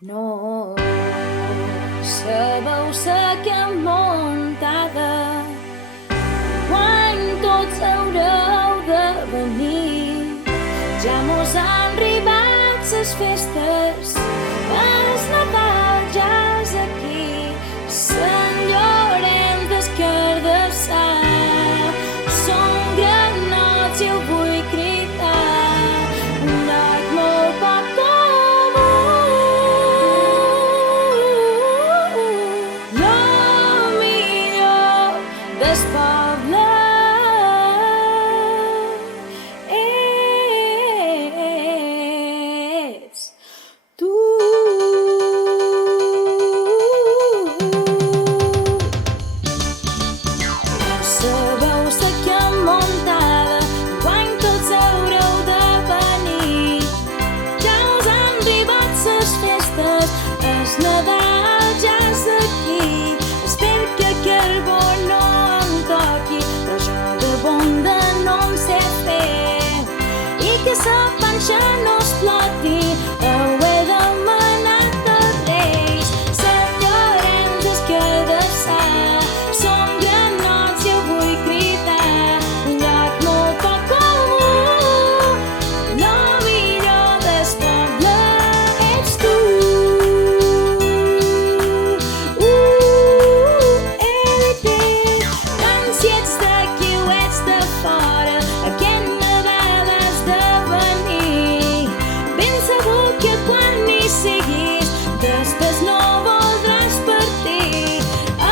No sabeu sa que muntada quan tots haureu de venir. Ja mos han arribat ses festes, el Nadal ja és aquí. Sant Llorenç des Cardassar són granots i ho vull cridar. Un llac molt poc comú, lo millor del poble ets tu. Sabeu sa que muntada quan tots haureu de venir. Ja us han arribat ses festes, el Nadal ja és aquí. Espero que el carbó no em toqui, però jo de bonda no em sé fer. I que sa panxa no exploti, ho he demanat als Reis. Sant Llorenç des Cardassar són granots i ho vull cridar. Un llac molt poc comú, lo millor del poble ets tu. Élite, tant si ets d'aquí o ets de fora, aquest Nadal has de venir. Ben segur que quan hi siguis, després no voldràs partir.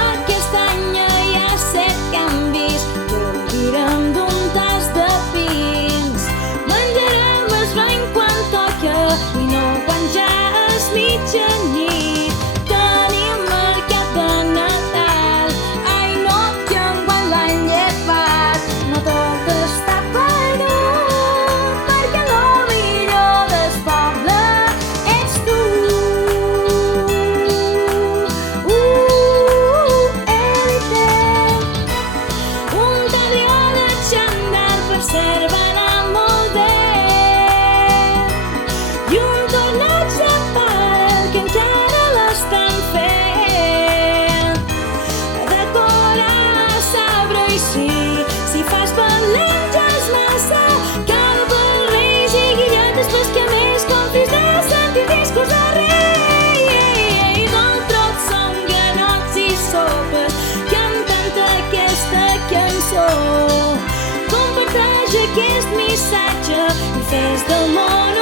Aquest any hi ha 7 canvis, gaudirem d'un tas de pins. Menjarem el raïm quan toca i no quan ja és mitjanit. Tenim el cap de Nadal, ai no tinc quan l'any llevat. No tot està perdut, perquè lo millor del poble ets tu. Élite, un talió de xandall per servar molt bé i un torneig de pàdel que encara l'estan fent. Decorar l'arbre i si fas valent ja és massa. Cal barrils i guilletes pels que més confis de sentir discurs de rei. D'altres són granots i sopes cantant aquesta cançó. Comparteix aquest missatge i fes del món